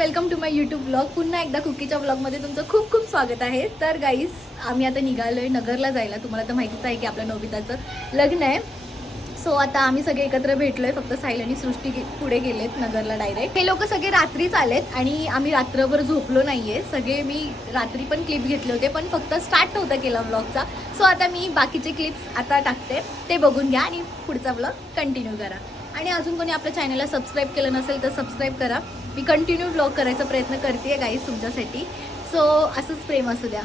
Welcome to my YouTube blog. पुन्हा एकदा कुकीच्या ब्लॉगमध्ये तुमचं खूप खूप स्वागत आहे. तर गाईज आम्ही आता निघालोय नगरला जायला. तुम्हाला तर माहितीच आहे की आपल्या नोबिताचं लग्न आहे. सो आता आम्ही सगळे एकत्र भेटलोय. फक्त साहिल आणि सृष्टी पुढे गेलेत नगरला डायरेक्ट. हे लोक सगळे रात्रीच आलेत आणि आम्ही रात्रभर झोपलो नाहीये सगळे. मी रात्री पण क्लिप घेतले होते पण फक्त स्टार्ट नव्हता केला ब्लॉगचा. सो आता मी बाकीचे क्लिप्स आता टाकते, ते बघून घ्या आणि पुढचा ब्लॉग कंटिन्यू करा. आणि अजून कोणी आपल्या चॅनलला सबस्क्राईब केलं नसेल तर सबस्क्राईब करा. मी कंटिन्यू ब्लॉग करायचा प्रयत्न करते गाईज तुमच्यासाठी. सो असंच प्रेम असू द्या.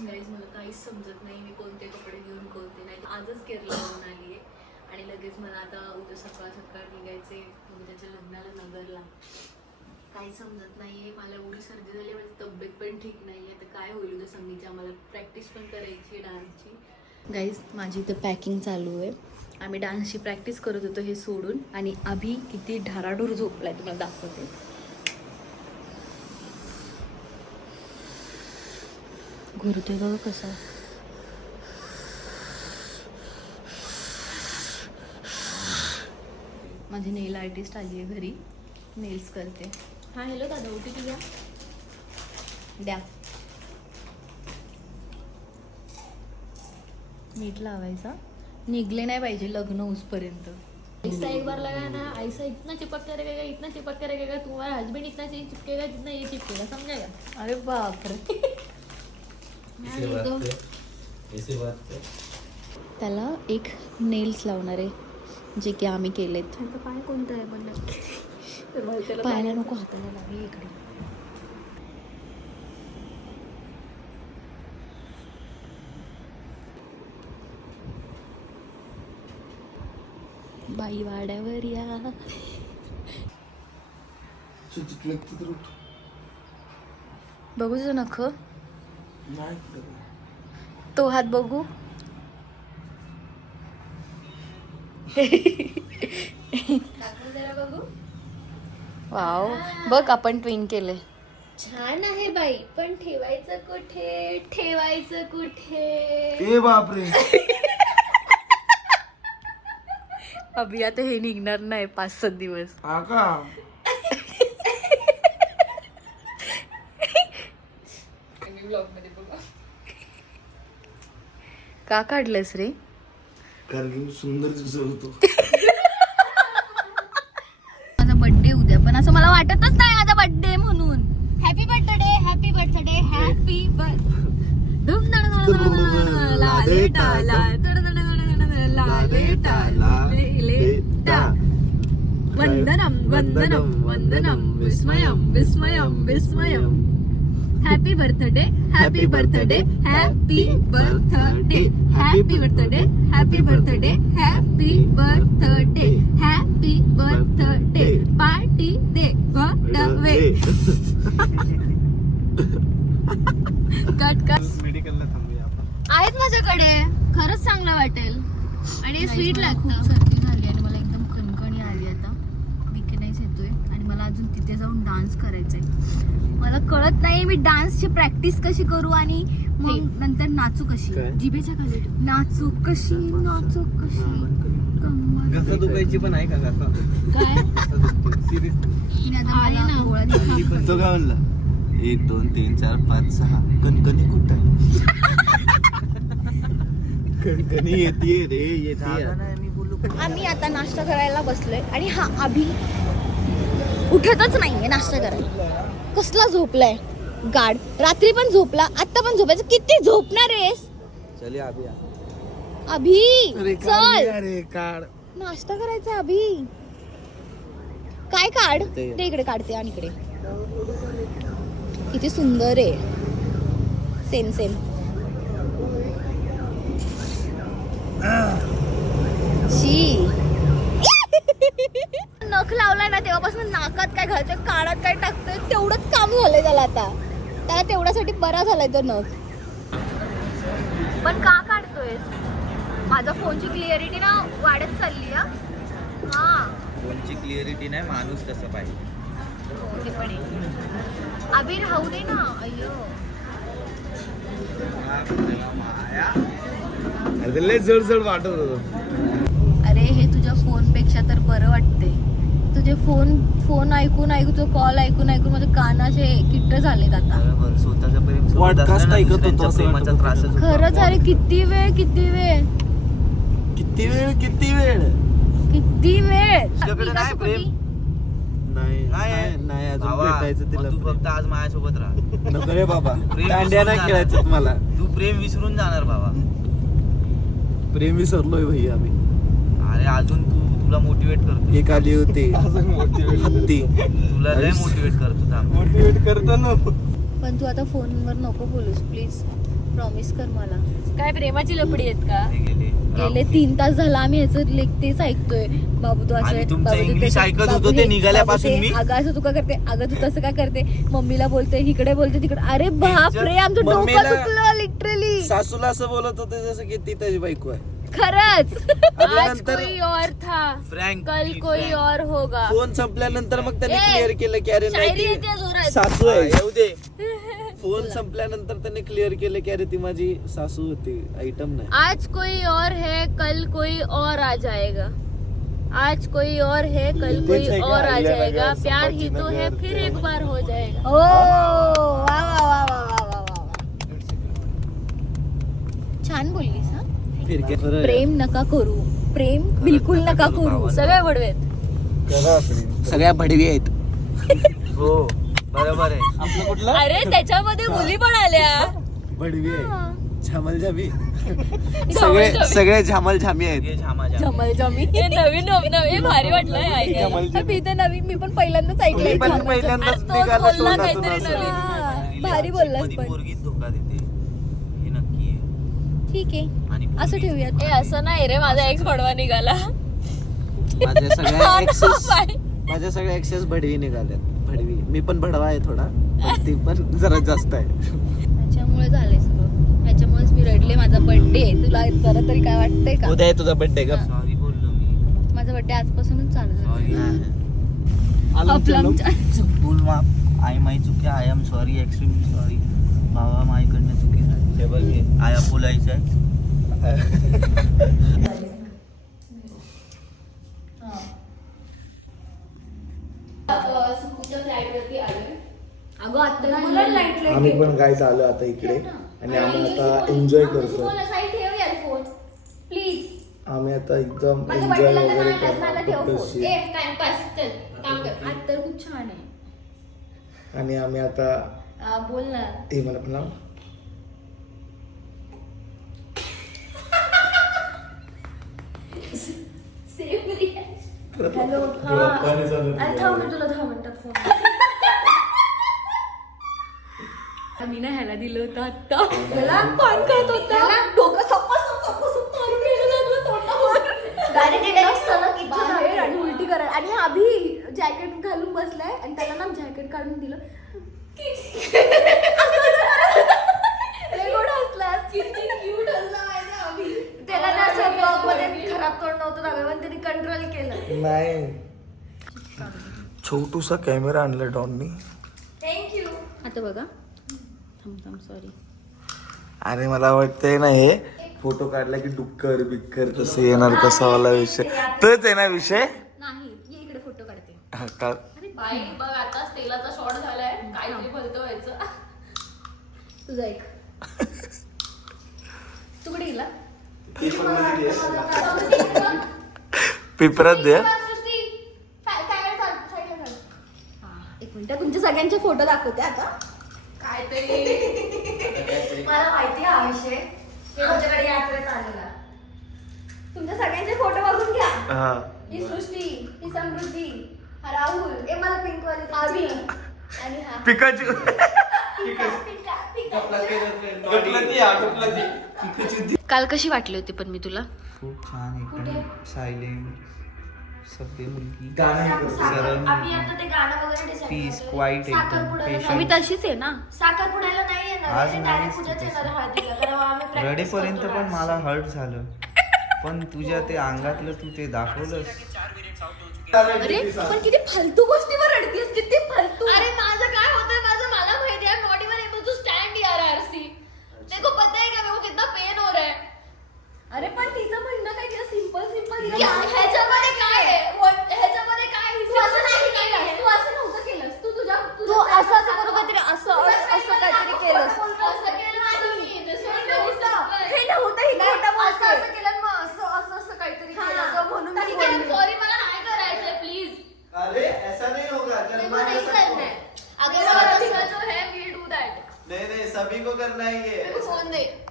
गाईज मला काहीच समजत नाही मी कोणते कपडे घेऊन कोणते नाही. आजच केरला जाऊन आली आहे आणि लगेच मला आता उद्या सकाळ सकाळ निघायचे त्याच्या लग्नाला नगरला. काही समजत नाही आहे. मला एवढी सर्दी झाली, माझी तब्येत पण ठीक नाही आहे. तर काय होईल उद्या संगीतची. आम्हाला प्रॅक्टिस पण करायची डान्सची. गाईज माझी इथं पॅकिंग चालू आहे. आम्ही डान्सची प्रॅक्टिस करत होतो हे सोडून. आणि अभि किती ढाराढूर झोपलाय तुम्हाला दाखवते. घुरते बघ कसं. माझी नेल आर्टिस्ट आली आहे घरी, नेल्स करते. हा हॅलो दादा, OTP घ्या द्या. नीट लावायचा, निघले नाही पाहिजे लग्न होसपर्यंत. ऐसा एक बार लगाना, ऐसा इतना चिपक करेगा, इतना चिपक करेगा, तुम्हारा हस्बैंड इतना चिपकेगा जितना ये चिपकेगा, समझेगा. अरे बाप रे. त्याला एक नेल्स लावणार आहे जे की आम्ही केलेत. पाय कोणता आहे पण नक्की पायाला नको, हाताला लावी. इकडे बाई वाड्यावर या. बघू तुझं नख, तो हात बघू. बघू. वाव, बघ आपण ट्विन केले. छान आहे बाई, पण ठेवायचं कुठे, ठेवायचं कुठे. बापरे. अभि आता हे निघणार नाही 5-7 दिवस. का काढलंस रे? कारण सुंदर दिसत होतो. माझा बर्थडे उद्या, पण असं मला वाटतच नाही माझा बर्थडे म्हणून. Happy birthday, happy birthday, happy वंदनम वंदनम वंदनम विस्मयम विस्मयम विस्मयम. Happy birthday, happy birthday, happy birthday, happy birthday, happy birthday, happy birthday, happy birthday. Party दे बडवे. Cut cut. मेडिकलला थांबूया आपण. आहेत माझ्याकडे, खरंच चांगलं वाटेल आणि स्वीट लागतं. सर्दी झाली आणि मला एकदम कणकणी आली. आता विकनेस येतोय आणि मला अजून तिथे जाऊन डान्स करायचा आहे. मला कळत नाही मी डान्सची प्रॅक्टिस कशी करू आणि मग नंतर नाचू कशी. जिभेच्या खाली नाचू कशी, नाचू कशी. घसा दुखायची पण आहे का? घसा काय तो काय म्हणला? 1 2 3 4 5 6 कणकणी कुठं आहे? कणकणी येते रे, येते. आम्ही आता नाश्ता करायला बसलोय आणि हा अभि उठतच नाहीये नाश्ता करायला. कसला झोपलाय गाड. रात्री पण झोपला, आता पण झोपायचं. किती झोपणार आहेस? चल अभि, अभि चल, अरे काढ नाश्ता करायचा. अभि काय काढ ते इकडे काढते. आणि इकडे किती सुंदर आहे. Same same. शी नख लावलाय ना तेव्हापासून नाकात काय घालतोय, कानात काय टाकतोय, तेवढंच काम झालंय त्याला. आता त्याला तेवढ्यासाठी बरा झालाय तो नख. पण का काढतोय? माझा फोनची क्लिअरिटी ना वाढत चालली. हा फोनची क्लिअरिटी नाही, माणूस कसं पाहिजे. हो ते पण आहे. अभि राहू दे ना. अय्यो लय जड जड वाटत होतं. अरे हे तुझ्या फोन पेक्षा तर बरं वाटते. तुझे फोन ऐकून तुझं कॉल ऐकून माझे कान असे किट्ट झालेत आता. बरोबर, स्वतःचं प्रेम सोबत Podcast असलं ना, ऐकत होतो दुसऱ्यांच्या असं प्रेमाचा वाटत त्रासच होतो खरंच. आपल्याला. अरे किती वेळ किती वेळ किती वेळ तुझ्याकडे नाही प्रेम? नाही नाही नाही अजून भावा, भेटायचं तिला मग तू फक्त आज माझ्यासोबत राहा. नको रे बाबा प्रेम दांड्या नाही विसरून खेळायचं मला तू प्रेम विसरून जाणार बाबा. प्रेम विसरलोय भाई आम्ही. अरे अजून तुला मोटिवेट करतो. एक आली होती हत्ती तुला लय मोटिवेट करतो थांब. मोटिवेट करतो ना. पण तू आता फोनवर नको बोलूस प्लीज. प्रॉमिस कर मला. काय प्रेमाची लपडी आहेत का? ते गेले. गेले 3 तास झाला आम्ही ह्याचं तेच ऐकतोय. बाबू तू आणि असं तुमचं बाबू तू इंग्लिश तसं, ऐकत बाबू होतो ते हे, निघाल्यापासून बाबू ते, मी. अगं असं तू का करते, अगं तू तसं का करते, मम्मीला बोलते इकडे बोलते तिकडे. अरे बाप रे आमचं डोकं मम्मीला- दुखलं लिटरली. सासूला असं बोलत होते जसं की ती त्याची बायको आहे. खरंच. आज नंतर- कोई और था, फ्रँक कल कोई और होगा. फोन संपल्यानंतर मग त्याने ए, क्लिअर केलं की अरे शायरी नाही येते ती जोरात. सासू आहे. येऊ दे. फोन संपल्यानंतर त्याने क्लिअर केलं की अरे ती माझी सासू होती, आयटम नाही. आज कोई और है कल कोई और आ जाएगा. आज कोई और है कल कोई तेच आहे का? और आ अहिल्यानगर, जाएगा. प्यार ही तो है संभाजीनगर, फिर ते. एक बार हो जाएगा. ओ वा वा वा वा वा वा वा. छान बोललीस हा. फिर काय खरं आहे. प्रेम नका करू. प्रेम बिलकुल नका करू. सगळे बडवेत. सगळ्या भडवी आहेत. हो बरोबर आहे. आपलं कुठलं अरे त्याच्यामध्ये मुली पण आल्या. भडवी आहे. झामल झामी झमल सगळे झमी. सगळे झामल झामी आहेत. हे झामाझाम. जमल जमी. हे नवीन हे भारी वाटलंय ऐकायला. मी तर नवीन मी पण पहिल्यांदाच ऐकलंय. मी पण जमल पहिल्यांदाच जमी. निघालं तोच बोलला तोंडातून काहीतरी असं. नवीन. हा, Relationship भारी बोललास मध्ये पण. पोरगीच धोका देते हे नक्की आहे. ठीक आहे आणि असं पोरगी- ठेवूयात. ए असं नाही रे माझा एक्स पडवा निघाला. माझ्या सगळ्या एक्सेस माझ्या सगळ्या एक्सेस भडवी निघाल्यात. भडवी मी पण भडवा आहे थोडा पण ती पण जरा जास्त आहे. त्याच्यामुळे झालंय सगळं. त्याच्यामुळेच मी रडले. माझा बर्थडे तुला जरा तरी काय वाटतंय का? उद्या आहे तुझा बर्थडे का? सॉरी बोललो मी. माझा बर्थडे आजपासूनच चालू झाला. सॉरी. आपला आमच्या- भूल माफ. आय माय चुकी. I am sorry. Extremely sorry. भावा माझ्याकडनं चुकी झाली. हे बघ हे. आय अपोलाइज आहे. अगं आता मला लाईट आम्ही पण काय चालू आता इकडे आणि आम्ही आता एन्जॉय करतो. प्लीज आम्ही आता एकदम माझ्या एन्जॉय बर्थडेला वगैरे मला ठेव करतो फोन. तशी. ए टाइमपास चल काम कर. आता खूप छान आहे. आणि आम्ही आता बोल ना. हे मला पण लाव. हॅलो अरे थांब मी तुला 10 मिनिटात फोन. मी ना ह्याला दिलं होतं आता. त्याला पान खात होता. डोकं सप्पस मारून यायला लागलं तोंडावर. बाहेर आणि उलटी करायला. आणि हा अभि जॅकेट घालून बसलाय आणि त्याला ना जॅकेट काढून दिलं. रेकॉर्ड हसला. किती क्यूट हसला माहिती आहे अभि. त्याला ना असं ब्लॉग मध्ये खराब तोंड नव्हतं दाखवलं पण त्यांनी कंट्रोल केलं. नाही छोटूसा कॅमेरा आणला डॉननी. थँक्यू. आता बघा थांब सॉरी. अरे मला वाटतंय ना हे फोटो काढला की डुक्कर बिक्कर तसं येणार तसा वाला विषय तोच आहे ना विषय. नाही ये इकडे फोटो काढते. हा, का अरे बाई बघ आता तेलाचा शॉट झालाय. काहीतरी भलतं व्हायचं. तुझा एक तू कुठे गेला? पेपरात दे. एक मिनिट तुमच्या सगळ्यांचे फोटो दाखवते आता. काहीतरी मला माहिती आहे हा विषय. माझ्याकडे यात्रेत आलेला. तुमच्या सगळ्यांचे फोटो बघून घ्या. हा ही सृष्टी, ही समृद्धी, हा राहुल, ए मला पिंक वाली आवी आणि हा पिकाची काल कशी वाटली होती पण मी तुला? खूप छान एकदम सायलेंट सभ्य मुलगी. आम्ही आता ते गाणं वगैरे decide पीस करतोय. क्वाईट एकदम साखरपुड्याला मी पेशंट. तशीच आहे ना. साखरपुड्याला नाही येणार आज आहे, नाही direct उद्याच येणार आहे हळदीला, कारण आम्ही practice रडेपर्यंत करतो पण आज. मला हर्ट झालं. पण तुझ्या ते अंगातलं तू ते दाखवलंस. अरे पण किती फालतू गोष्टीवर रडतीस. किती फालतू. अरे माझं काय होतंय मला माहिती है, not even able to stand यार आरसी. तेरे को पता है क्या मेरे को कितना पेन हो रहा है. अरे पण तिचं म्हणणं काय तिला सिंपल ह्याच्यामध्ये काय आहे? ह्याच्यामध्ये काय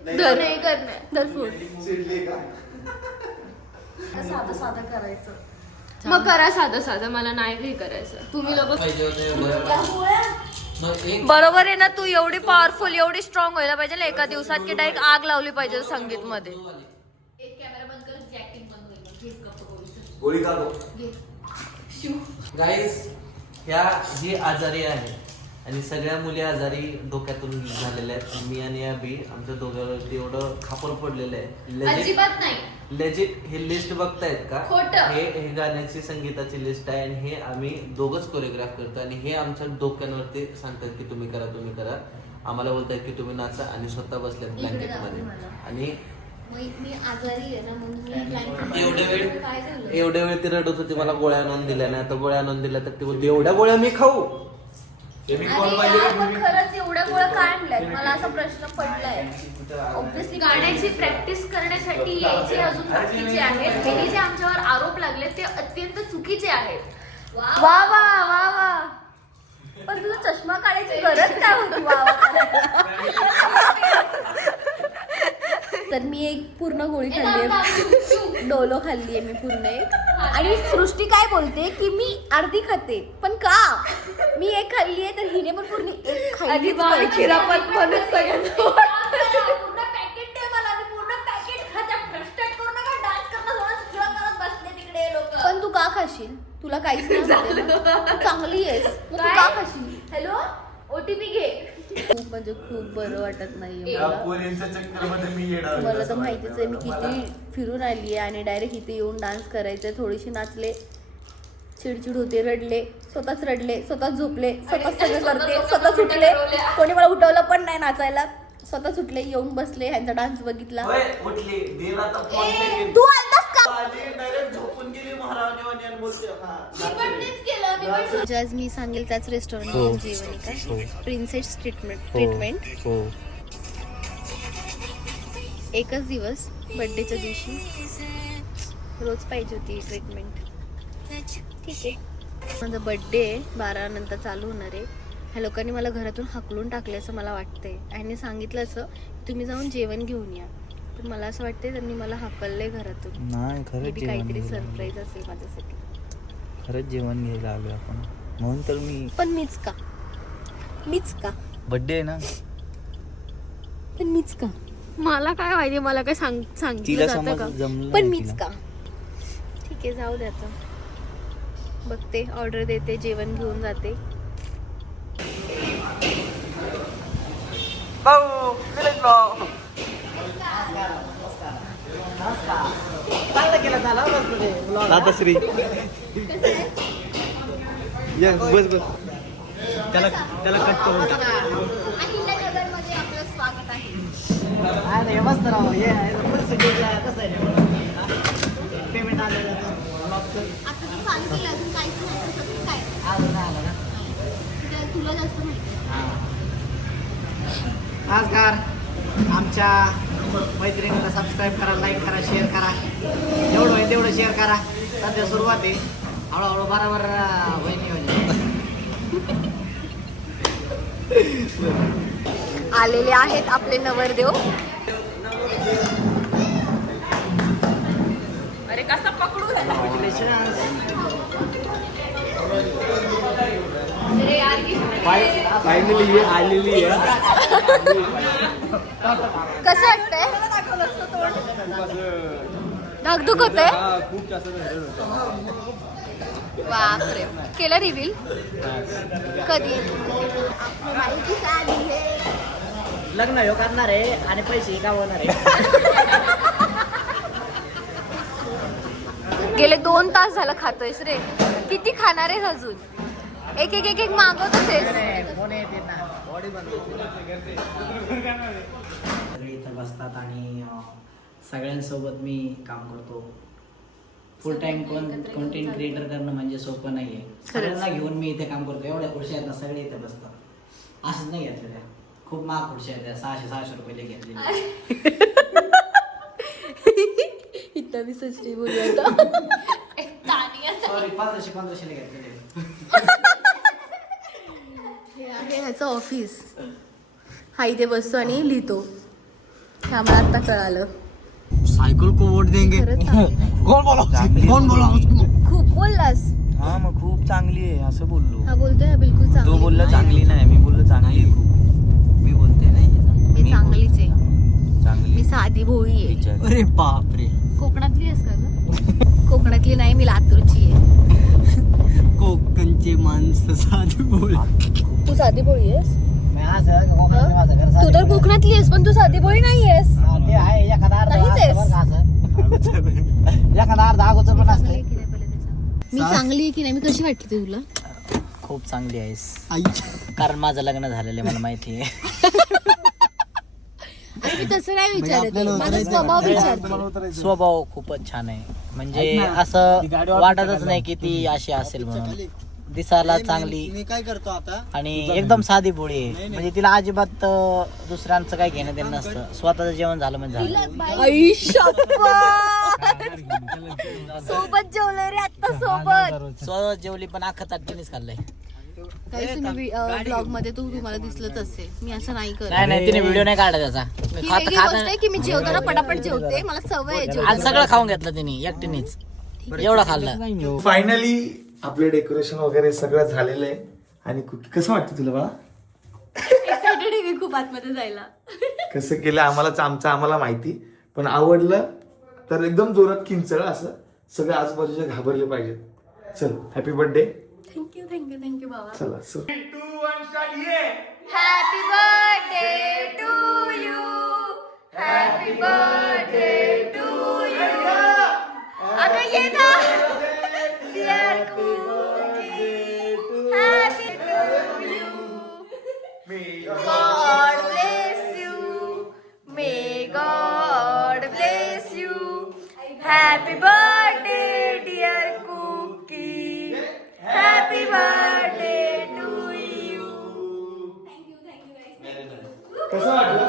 धर नाही करणार धर फोन साधं साधं करायचं. मग करा साधं साधं, मला नाही काही करायचं. तुम्ही लोक मग एक बरोबर आहे ना. तू एवढी पॉवरफुल एवढी स्ट्रॉंग व्हायला पाहिजे ना एका दिवसात की डायरेक्ट आग लावली पाहिजे संगीत मध्ये. एक कॅमेरा बंद कर, जॅकेट बंद होईल. गोळी काढो. गाईस ही आजारी आहे आणि सगळ्या मुली आजारी डोक्यातून झालेल्या आहेत. मी आणि अभि आमच्या दोघांवरती एवढं खापर पडलेलं आहे. अजिबात नाही. लेजिट हे लिस्ट बघतायत का? खोटं. हे गाण्याची संगीताची लिस्ट आहे आणि हे आम्ही दोघच कोरिओग्राफ करतो आणि हे आमच्या डोक्यांवरती सांगतात की तुम्ही करा. आम्हाला बोलतायत की तुम्ही नाचा आणि स्वतः बसल्यात ब्लँकेट मध्ये. आणि मी आजारी आहे ना म्हणून मी blanket- काय झालं? एवढ्या वेळ ती रडत होती मला गोळ्या आणून दिल्या नाही. आता गोळ्या आणून दिल्या तर ती बोलते एवढ्या गोळ्या मी खाऊ. अरे यार, पण खरंच एवढ्या गोळ्या काय आणल्यात मला असा प्रश्न पडलाय. ऑब्विसली गाण्याची प्रॅक्टिस करण्यासाठी यायचे अजून बाकीचे आहेत. हे जे आमच्यावर आरोप लागले ते अत्यंत चुकीचे आहेत. वा वा वा वा. पण तुझा चष्मा काढायची गरज काय होती वा वा करायला? तर मी एक पूर्ण गोळी खाल्ली आहे. डोलो खाल्ली आहे मी पूर्ण एक. आणि सृष्टी काय बोलते की मी अर्धी खाते पण का मी एक खाल्ली आहे तर हिने पण पूर्ण एक खाल्ली. पूर्ण पॅकेट दे मला, मी पूर्ण पॅकेट खाते. फ्रस्ट्रेट करू नका, डान्स करणं करत बसले तिकडे लोक. पण तू का खाशील? तुला काहीच नाही होते ना. तू चांगली आहेस मग तू का खाशील? हॅलो, ओटीपी घे. खूप म्हणजे खूप बरं वाटत नाहीये या मला. पोरींच्या चक्करमध्ये मी येणार. मला तर माहितीच आहे मी किती फिरून आली आहे आणि डायरेक्ट इथे येऊन डान्स करायचंय. थोडीशी नाचले, चिडचिड होते, रडले, स्वतःच रडले, स्वतःच झोपले, स्वतःच सगळं करते, स्वतःच उठले. कोणी मला उठवलं पण नाही नाचायला. स्वतःच उठले, येऊन बसले, ह्यांचा डान्स बघितला. उठली दिला तर फोन केली. तू आलतास का? डायरेक्ट झोपून गेली महाराणी आणि बोलते मी पण तेच केलं. मी पण आज मी सांगेल त्याच रेस्टॉरंट जेवण का प्रिन्सेस ट्रीटमेंट. एकच दिवस बर्थडेच्या दिवशी रोज पाहिजे होती ट्रीटमेंट. ठीक आहे, माझा बर्थडे 12 नंतर चालू होणार आहे. ह्या लोकांनी मला घरातून हाकलून टाकले असं मला वाटतंय. आणि सांगितलं असं तुम्ही जाऊन जेवण घेऊन या. पण मला असं वाटतंय त्यांनी मला हाकललंय घरातून. नाही, खरंच Maybe काहीतरी सरप्राईज असेल माझ्यासाठी. खरंच जेवण घ्यायला आलो आपण म्हणून तर मी. पण मीच का बर्थडे आहे ना. पण मीच का मला काय माहिती, मला काय सांगितलं तिला जातं समज का? जमलं पण नाही मीच तिला. का. ठीक आहे, जाऊ दे आता. बघते, ऑर्डर देते, जेवण घेऊन जाते. दादाश्री बस त्याला कट करून टाक. अहिल्यानगरमध्ये आपलं स्वागत आहे. पेमेंट आलेलं आता तू सांगितलं अजून काहीच नाही तसं काय तुला जास्त माहिती. नमस्कार. आमच्या मैत्रिणीला सबस्क्राईब करा, लाईक करा, शेअर करा. जेवढं होईल तेवढं शेअर करा. सध्या सुरुवात आहे, हळूहळू बरोबर वहिनी होईल. आलेले आहेत आपले नवरदेव. अरे कसा पकडू फायनली आलेली आहे. कसं वाटतंय? धाकधूक होतंय. बापरे, केलं रिव्हील कधी? माहिती लग्न हो करणार आहे आणि पैसे कमवणार आहे. गेले 2 तास झालं खातोयस रे. किती खाणार आहेस अजून? एक एक एक एक मागवतच आहेस. कोण येते ना सगळे इथं बसतात आणि सगळ्यांसोबत मी काम करतो. फुल टाइम कंटेंट क्रिएटर करणं म्हणजे सोपं नाही आहे. सगळ्यांना घेऊन मी इथे काम करतो. एवढ्या खुर्च्या आहेत ना, सगळे इथे बसतात. असंच नाही घेतलेल्या, खूप महाग खुर्च्या आहेत त्या. 600 रुपये घेतलेल्या. इथं मी सच्ची बोलू आता. सॉरी, 1500 घेतलेले. हे आहे ह्याचं ऑफिस. हा इथे बसतो आणि लिहितो. हे आम्हाला आता कळालं. सायकल को वोट देंगे. खरंच चांगली. कौन बोला खूप बोललास. हा मग खूप चांगली आहे असं बोललो. हा बोलतोय हा बिलकुल तो चांगली. बोलला चांगली नाही, मी बोललो चांगली आहे खूप. मी बोलते नाही मी चांगलीच आहे. चांगली मी साधी भोळी आहे. विचार. अरे बापरे. कोकणातली आहेस का ग? कोकणातली नाही, मी लातूरची आहे. कोकणचे माणसं साधी बोल. तू साधी भोळी आहेस? तू तर कोकणातली आहेस पण तू साधी भोळी नाही आहेस. ते आहे एखादा नाहीच आहेस. एखादा अर्धा अगोदर पण असते. चांगली आहे की नाही पहिले ते सांग. मी चांगली आहे की नाही, मी कशी वाटते तुला? खूप चांगली आहेस कारण माझं लग्न झालेलं आहे मला माहिती आहे. आणि मी तसं नाही विचारत आहे. माझा स्वभाव विचारते. स्वभाव खूपच छान आहे, म्हणजे असं वाटतच नाही की ती अशी असेल म्हणून. दिसायला चांगली मी काय करतो आता आणि एकदम साधी भोळी आहे, म्हणजे तिला अजिबात दुसऱ्यांचं काही घेणं देणं नसतं. स्वतःचं जेवण झालं म्हणजे झालं. आई शपथ. सोबत जेवलं रे आता सोबत. स्वतः जेवली पण अख्खं ताट तिनेच खाल्लंय. काही तुम्ही ब्लॉग मध्ये तुम्हाला दिसलंच असेल. मी असं नाही करत. नाही तिने व्हिडिओ नाही काढला त्याचा. ही वेगळी गोष्ट आहे की मी जेवताना पटापट जेवते. मला सवय आहे आज जेवताना. सगळं खाऊन घेतलं तिने एकटीनेच, एवढं खाल्लं. फायनली आपले डेकोरेशन वगैरे सगळं झालेलं आहे. आणि कसं वाटतं तुला बाळा? एक्साइटेड आहे मी खूप आतमध्ये जायला. कसं केलं आम्हाला माहिती, पण आवडलं तर एकदम जोरात किंचळ असं सगळे आजूबाजूचे घाबरले पाहिजेत. चल happy birthday. Thank you thank you thank you बाबा. चला so happy birthday to you. Happy birthday to you. आता ये ना. Dear Cookie, happy to you. God bless you. May God bless you. Happy birthday, dear Cookie. Happy birthday to you. कसं वाटलं?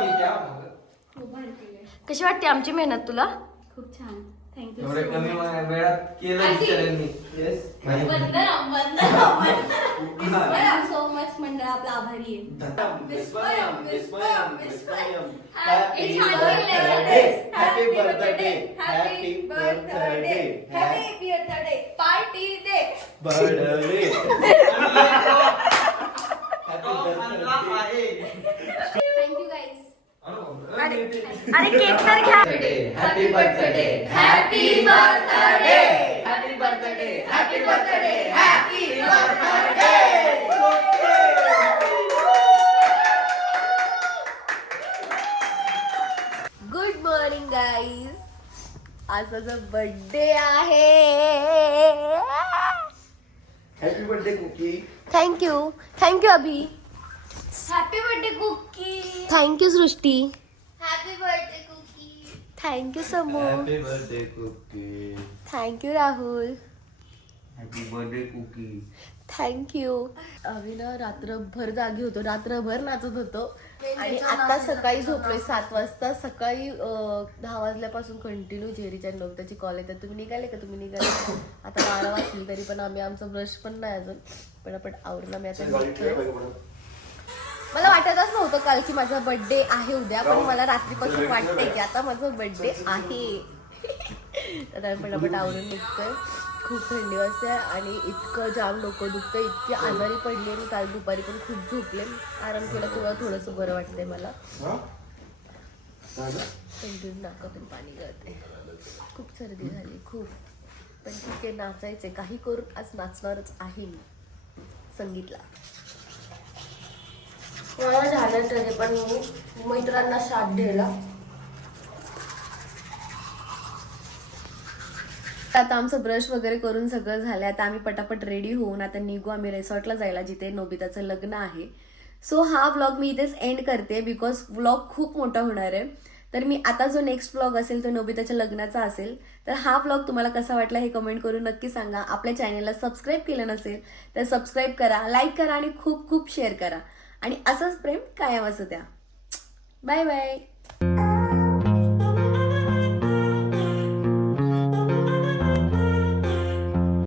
कशी वाटते आमची मेहनत तुला? खूप छान. थँक्यू. एवढ्या कमी वेळात केलं बिचाऱ्यांनी. सो मच मंडळ आपला आभारी आहे. पार्टी दे. Thank you guys. अरे केक तर घ्या. Happy birthday. Happy birthday. Happy birthday. Happy birthday. Happy birthday. Good morning guys. आज माझा बर्थडे आहे. Happy birthday Cookie. Thank you Abhi. Happy birthday Cookie. Thank you Srishti. Happy birthday Cookie. Thank you Samu. Happy birthday Cookie. Thank you Rahul. Happy birthday Cookie. Thank you. आम्ही ना रात्रभर जागी होतो, रात्रभर नाचत होतो आणि आता सकाळी झोपलोय 7 वाजता. सकाळी 10 वाजल्यापासून कंटिन्यू जेरीच्या नोकट्याची कॉल येतात. तुम्ही निघाले का? तुम्ही निघाले? आता 12 वाजतील तरी पण आम्ही आमचा ब्रश पण नाही अजून. पटापट आवरून आम्ही आता निघतोय. मला वाटतच नव्हतं काल की माझा बर्थडे आहे उद्या, पण मला रात्रीपासून वाटतंय की आता माझा बर्थडे आहे. तर आम्ही पटापट आवरून निघतोय. खूप थंडी वाजते आणि इतकं जाम डोकं दुखतं, इतकी आजारी पडली. मी काल दुपारी पण खूप झोपले, आराम केला तेव्हा थोडंसं बरं वाटतंय मला. कंटिन्यू नाकातून पाणी गळते. खूप सर्दी झाली खूप. पण ठीक आहे, नाचायचे काही करून आज नाचणारच आहे मी संगीतला. मला झालं तरी पण मी मैत्रांना शाप द्यायला. आता आमचं ब्रश वगैरे करून सगळं झालं. आता आम्ही पटापट रेडी होऊन आता निघू आम्ही रिसॉर्टला जायला, जिथे नोबिताचं लग्न आहे. सो हा व्लॉग मी इथेच एंड करते, बिकॉज व्लॉग खूप मोठा होणार आहे. तर मी आता जो नेक्स्ट व्लॉग असेल तो नोबिताच्या लग्नाचा असेल. तर हा व्लॉग तुम्हाला कसा वाटला हे कमेंट करून नक्की सांगा. आपल्या चॅनलला सबस्क्राईब केलं नसेल तर सबस्क्राईब करा, लाईक करा आणि खूप खूप शेअर करा. आणि असंच प्रेम कायम असू द्या. Bye bye.